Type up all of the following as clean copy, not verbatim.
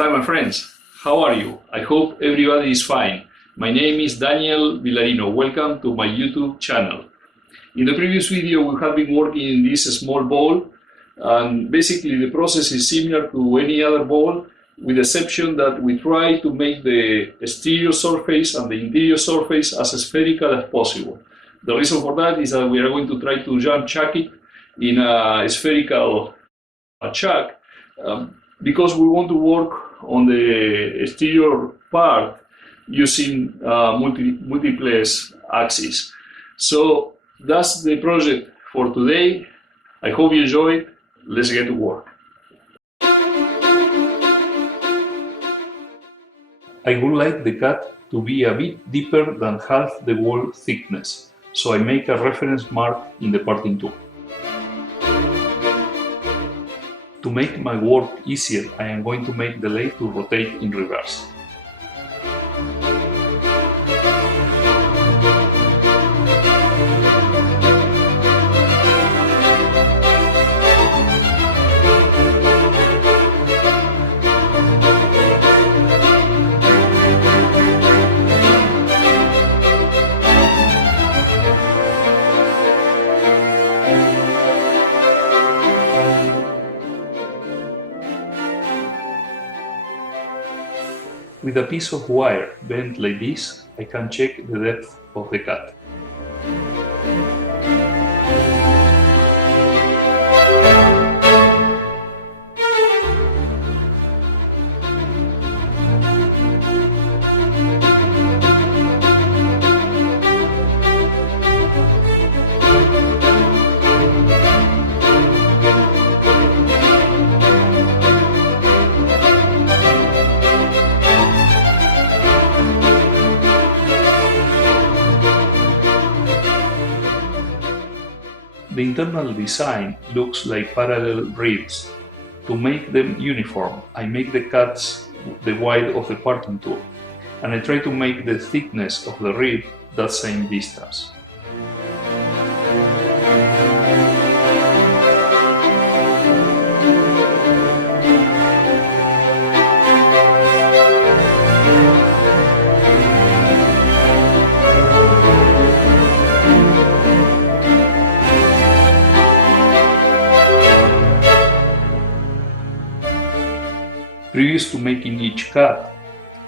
Hi my friends, how are you? I hope everybody is fine. My name is Daniel Villarino. Welcome to my YouTube channel. In the previous video we have been working in this small ball, and basically the process is similar to any other ball, with the exception that we try to make the exterior surface and the interior surface as spherical as possible. The reason for that is that we are going to try to jump chuck it in a spherical chuck, because we want to work on the exterior part using multiples axes. So that's the project for today. I hope you enjoy it. Let's get to work. I would like the cut to be a bit deeper than half the wall thickness, so I make a reference mark in the parting tool. To make my work easier, I am going to make the lathe to rotate in reverse. With a piece of wire bent like this, I can check the depth of the cut. The internal design looks like parallel ribs. To make them uniform, I make the cuts the width of the parting tool, and I try to make the thickness of the rib that same distance. Previous to making each cut,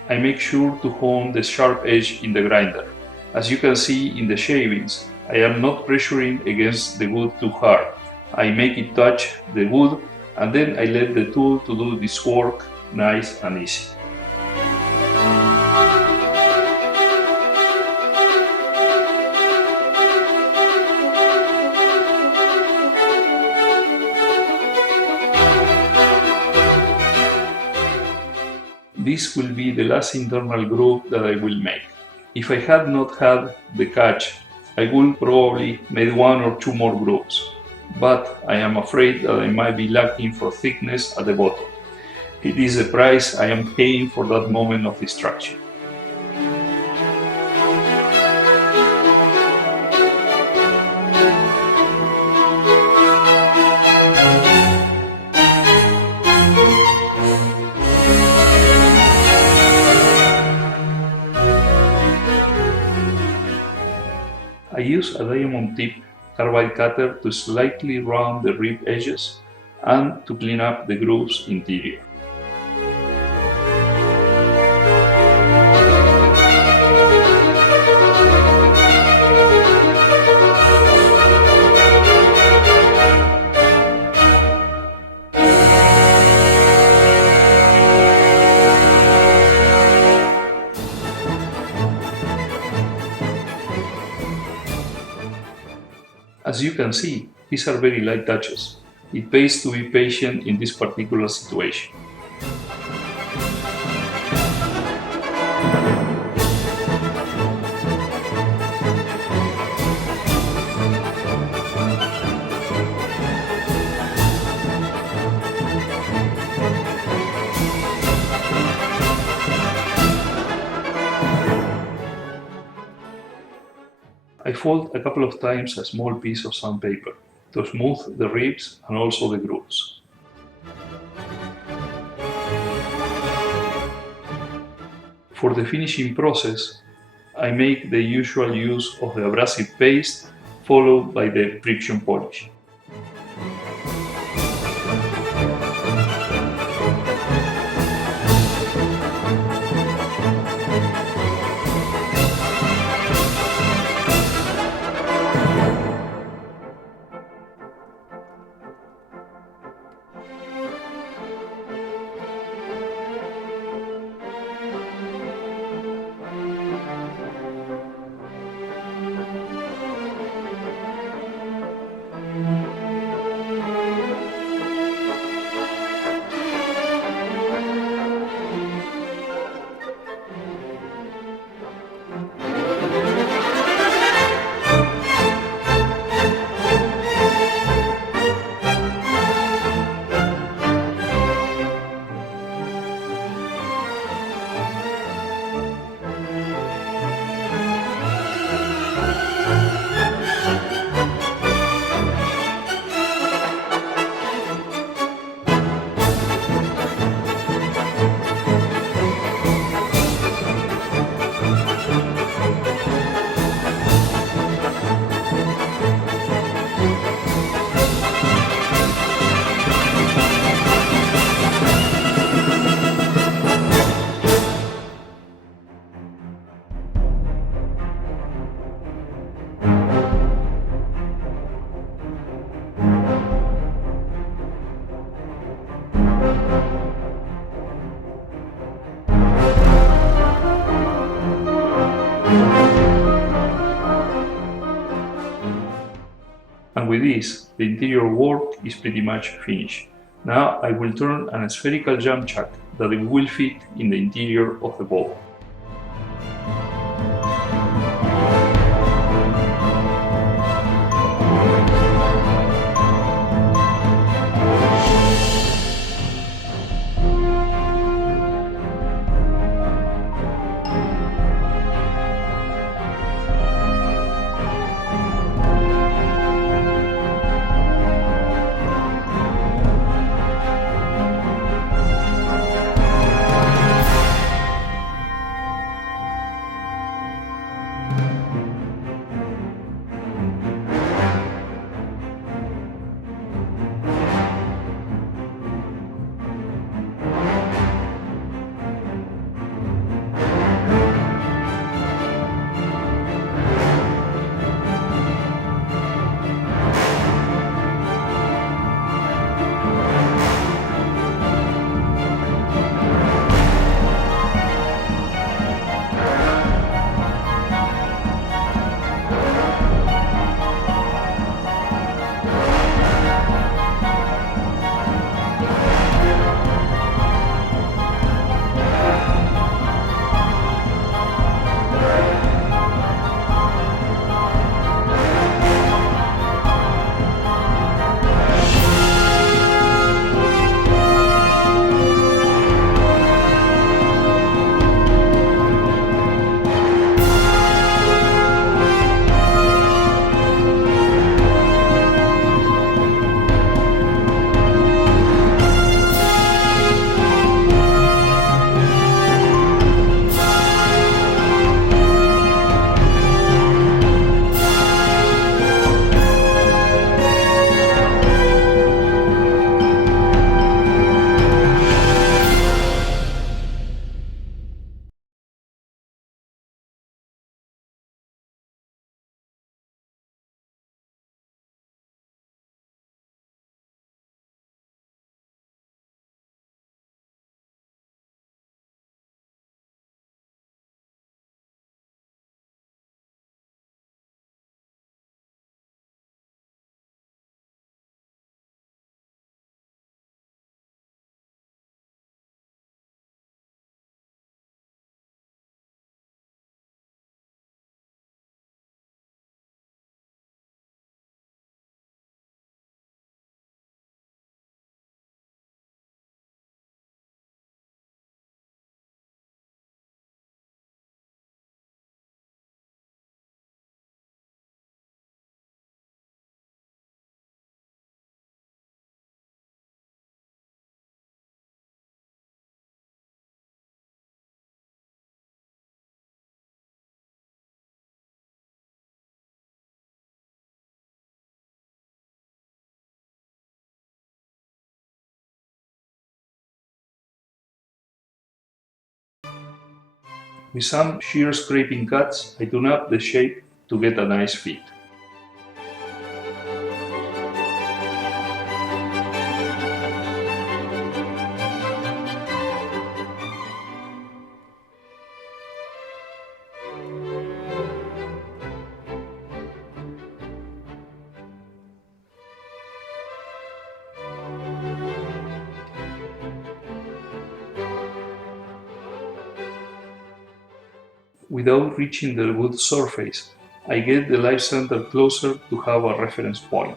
I make sure to hone the sharp edge in the grinder. As you can see in the shavings, I am not pressuring against the wood too hard. I make it touch the wood, and then I let the tool to do this work nice and easy. This will be the last internal groove that I will make. If I had not had the catch, I would probably made one or two more grooves, but I am afraid that I might be lacking for thickness at the bottom. It is the price I am paying for that moment of distraction. I use a diamond tip carbide cutter to slightly round the rib edges and to clean up the grooves interior. As you can see, these are very light touches. It pays to be patient in this particular situation. I fold a couple of times a small piece of sandpaper to smooth the ribs and also the grooves. For the finishing process, I make the usual use of the abrasive paste followed by the friction polish. And with this, the interior work is pretty much finished. Now I will turn a spherical jump chuck that will fit in the interior of the ball. With some shear scraping cuts, I tune up the shape to get a nice fit. Without reaching the wood surface, I get the life center closer to have a reference point.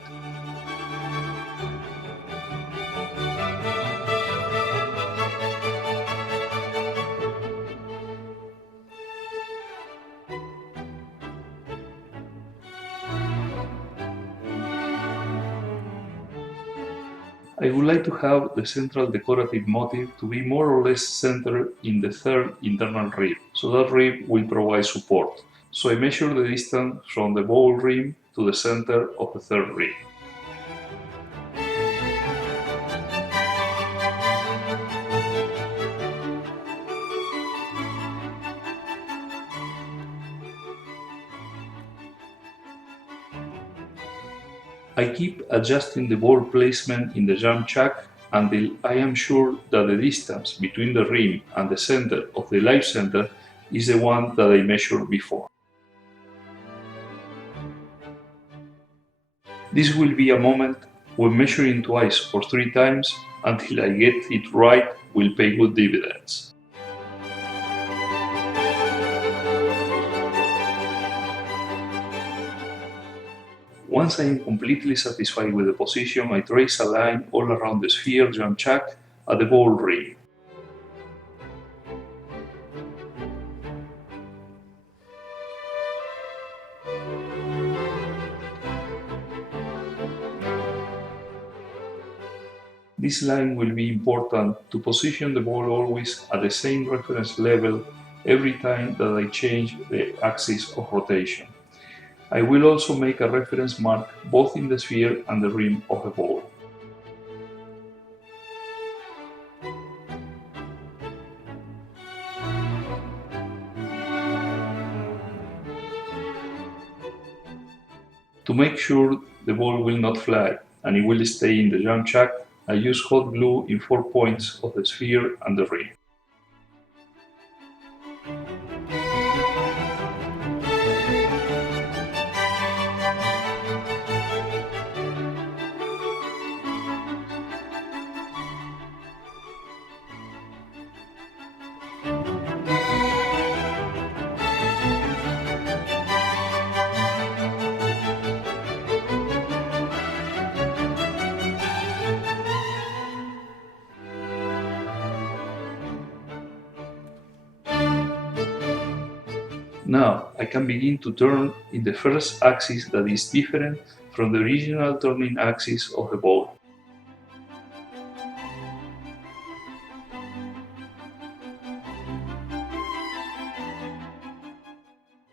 I would like to have the central decorative motif to be more or less centered in the third internal rib, so that rib will provide support. So I measure the distance from the bowl rim to the center of the third rib. I keep adjusting the ball placement in the jump chuck until I am sure that the distance between the rim and the center of the life center is the one that I measured before. This will be a moment when measuring twice or three times until I get it right will pay good dividends. Once I am completely satisfied with the position, I trace a line all around the sphere jump chuck at the ball rim. This line will be important to position the ball always at the same reference level every time that I change the axis of rotation. I will also make a reference mark both in the sphere and the rim of the ball. To make sure the ball will not fly and it will stay in the jump chuck, I use hot glue in 4 points of the sphere and the rim. Now I can begin to turn in the first axis that is different from the original turning axis of the ball.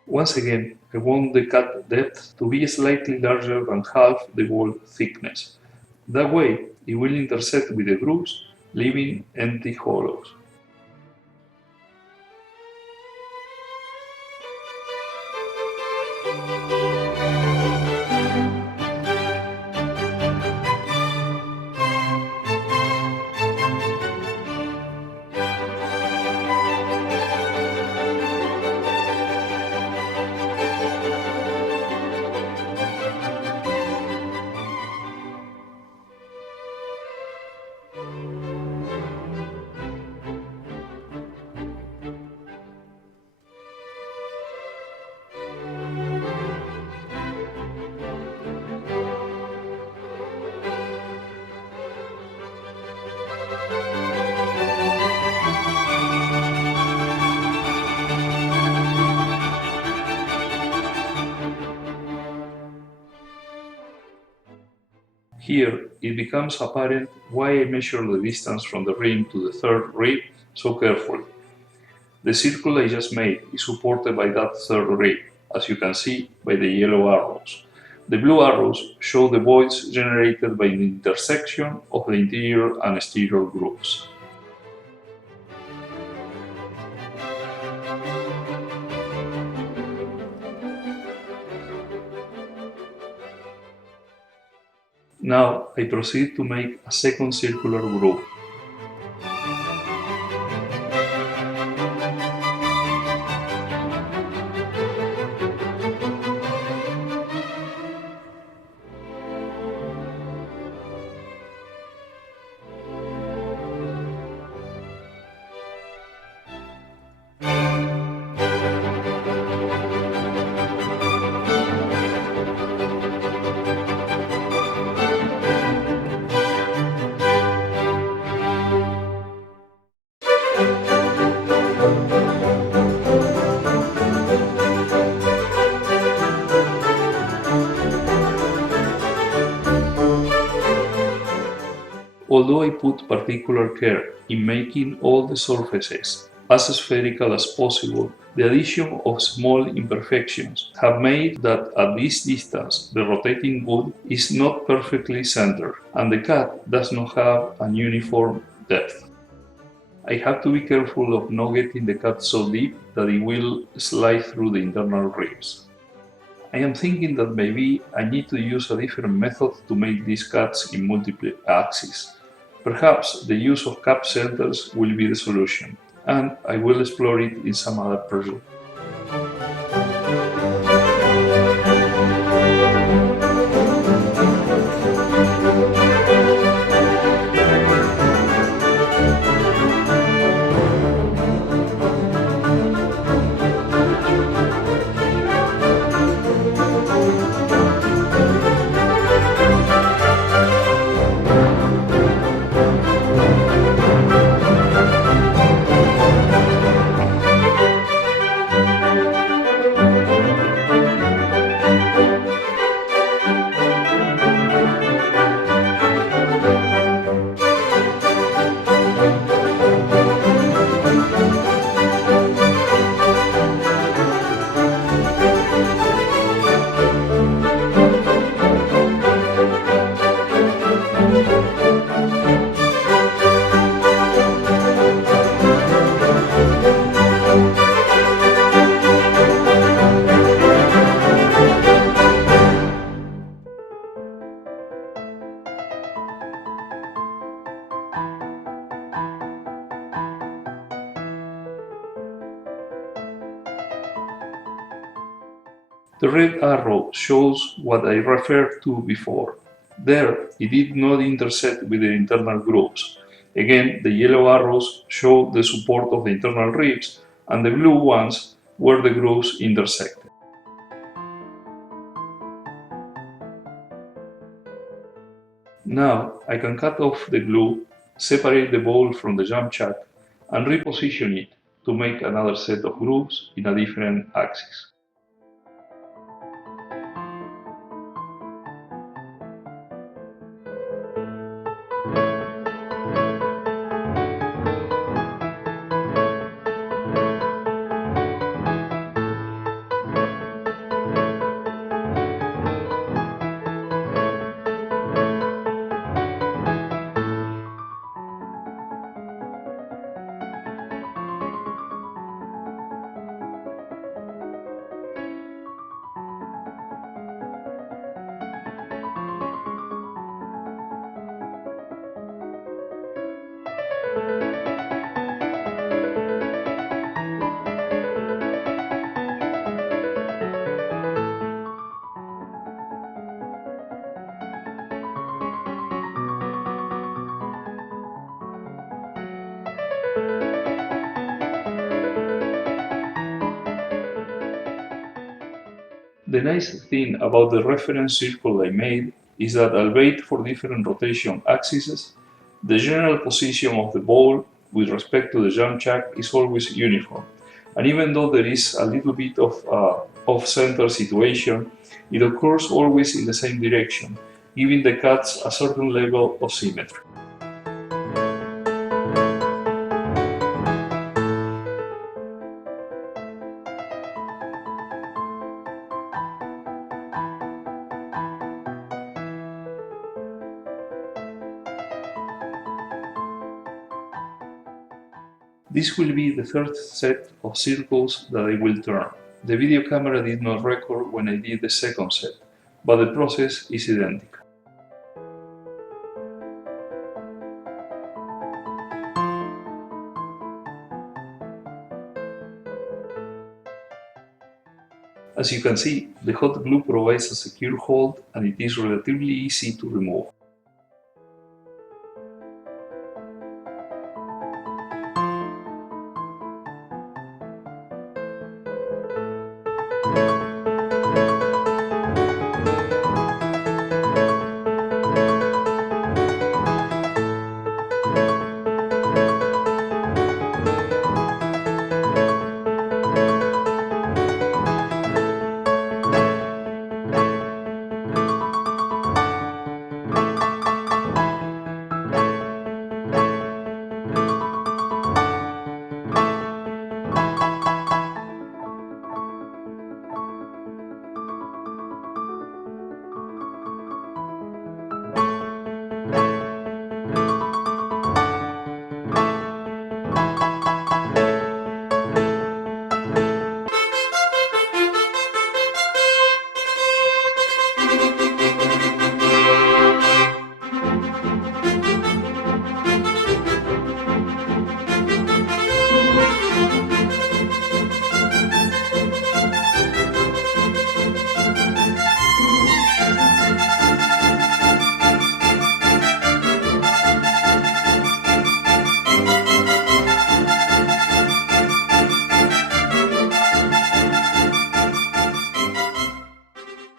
Once again, I want the cut depth to be slightly larger than half the ball thickness. That way, it will intersect with the grooves, leaving empty hollows. Here, it becomes apparent why I measure the distance from the rim to the third rib so carefully. The circle I just made is supported by that third rib, as you can see by the yellow arrows. The blue arrows show the voids generated by the intersection of the interior and exterior grooves. Now I proceed to make a second circular groove. Although I put particular care in making all the surfaces as spherical as possible, the addition of small imperfections have made that at this distance the rotating wood is not perfectly centered and the cut does not have an uniform depth. I have to be careful of not getting the cut so deep that it will slide through the internal ribs. I am thinking that maybe I need to use a different method to make these cuts in multiple axes. Perhaps the use of cap centers will be the solution, and I will explore it in some other project. The red arrow shows what I referred to before. There, it did not intersect with the internal grooves. Again, the yellow arrows show the support of the internal ribs, and the blue ones where the grooves intersected. Now, I can cut off the glue, separate the ball from the jump chuck, and reposition it to make another set of grooves in a different axis. The nice thing about the reference circle I made is that, albeit for different rotation axes, the general position of the ball with respect to the jump chuck is always uniform. And even though there is a little bit of off-center situation, it occurs always in the same direction, giving the cuts a certain level of symmetry. This will be the third set of circles that I will turn. The video camera did not record when I did the second set, but the process is identical. As you can see, the hot glue provides a secure hold and it is relatively easy to remove.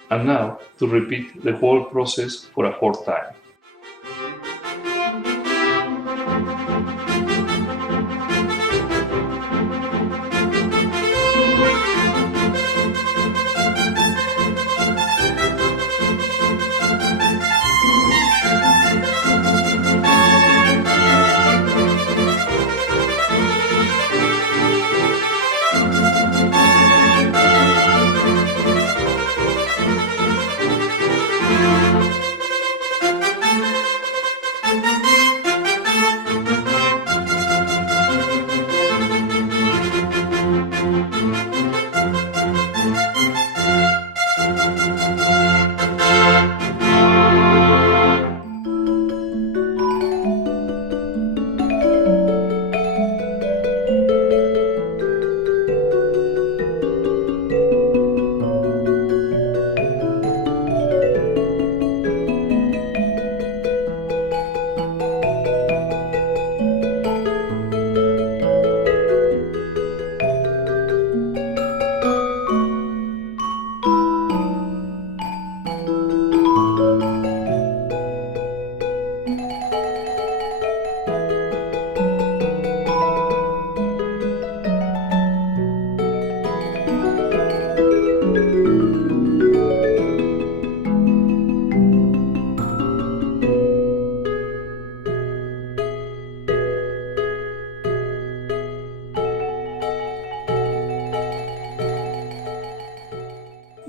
And now to repeat the whole process for a fourth time.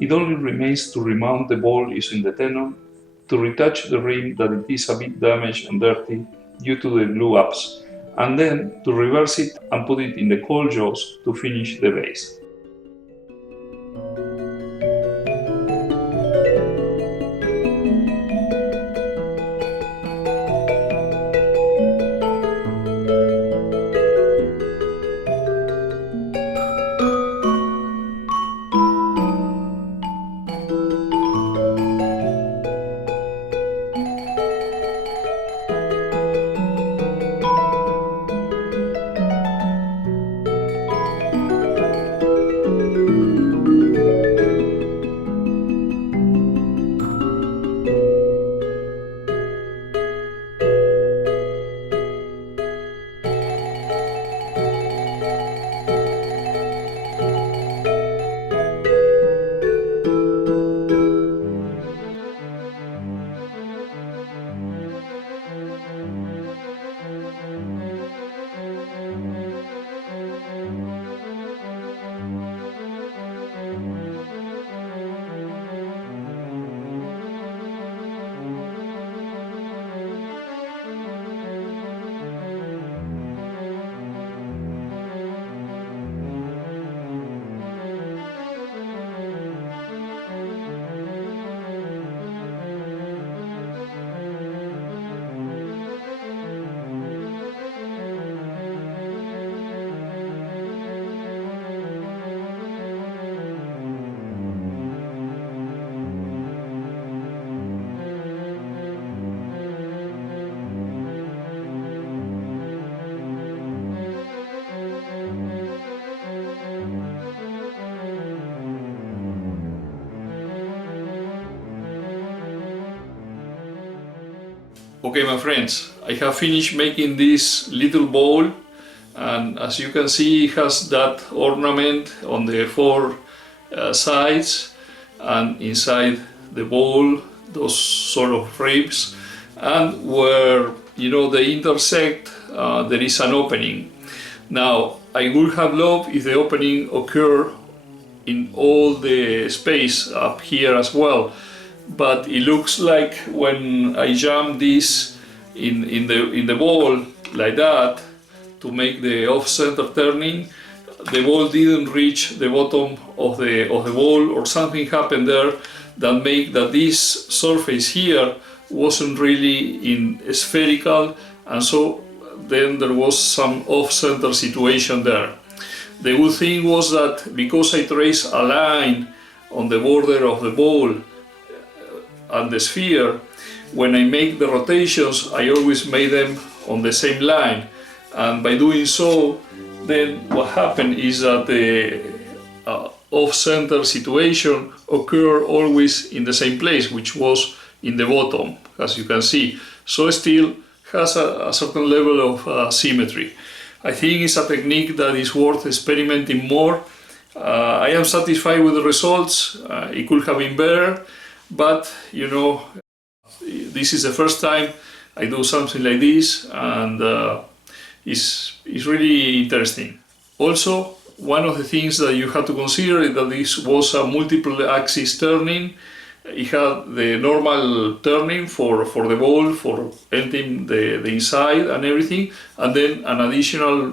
It only remains to remount the ball using the tenon, to retouch the rim that it is a bit damaged and dirty due to the glue ups, and then to reverse it and put it in the cold jaws to finish the base. Okay, my friends, I have finished making this little bowl, and as you can see, it has that ornament on the four sides, and inside the bowl those sort of ribs, and where they intersect, there is an opening. Now, I would have loved if the opening occurred in all the space up here as well, but it looks like when I jam this in the ball like that to make the off-center turning, the ball didn't reach the bottom of the ball, or something happened there that make that this surface here wasn't really in spherical, and so then there was some off-center situation there. The good thing was that because I traced a line on the border of the ball and the sphere, when I make the rotations, I always made them on the same line, and by doing so, then what happened is that the off-center situation occurred always in the same place, which was in the bottom, as you can see. So it still has a certain level of symmetry. I think it's a technique that is worth experimenting more. I am satisfied with the results. It could have been better, but this is the first time I do something like this, and it's really interesting. Also, one of the things that you have to consider is that this was a multiple axis turning. It had the normal turning for the ball, for emptying the inside and everything, and then an additional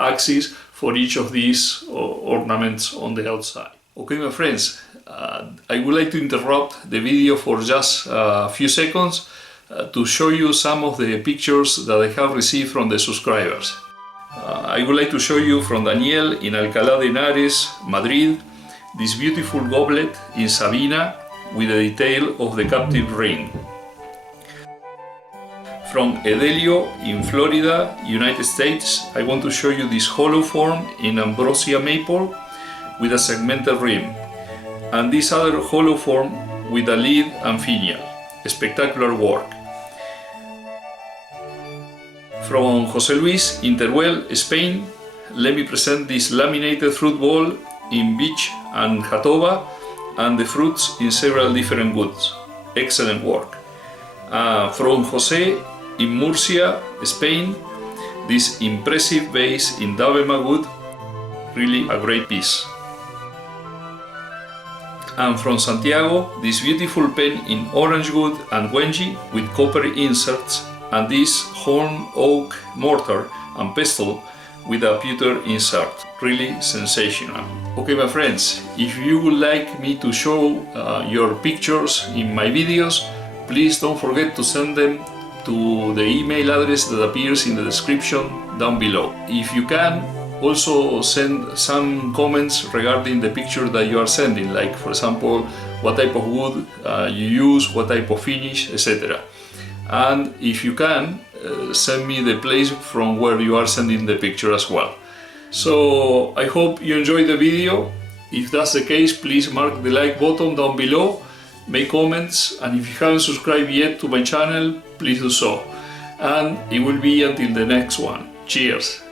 axis for each of these ornaments on the outside. Okay, my friends, I would like to interrupt the video for just a few seconds to show you some of the pictures that I have received from the subscribers. I would like to show you from Daniel in Alcalá de Henares, Madrid, this beautiful goblet in Sabina with the detail of the captive ring. From Edelio in Florida, United States, I want to show you this hollow form in ambrosia maple with a segmented rim, and this other hollow form with a lead and finial. Spectacular work. From José Luis in Teruel, Spain, let me present this laminated fruit bowl in beech and jatoba, and the fruits in several different woods. Excellent work. From José in Murcia, Spain, this impressive vase in Dabema wood, really a great piece. And from Santiago, this beautiful pen in orange wood and wenji with copper inserts, and this horn oak mortar and pestle with a pewter insert. Really sensational. Okay, my friends, if you would like me to show your pictures in my videos, please don't forget to send them to the email address that appears in the description down below. If you can, also send some comments regarding the picture that you are sending, like for example, what type of wood you use, what type of finish, etc. And if you can, send me the place from where you are sending the picture as well. So I hope you enjoyed the video. If that's the case, please mark the like button down below, make comments, and if you haven't subscribed yet to my channel, please do so. And it will be until the next one. Cheers!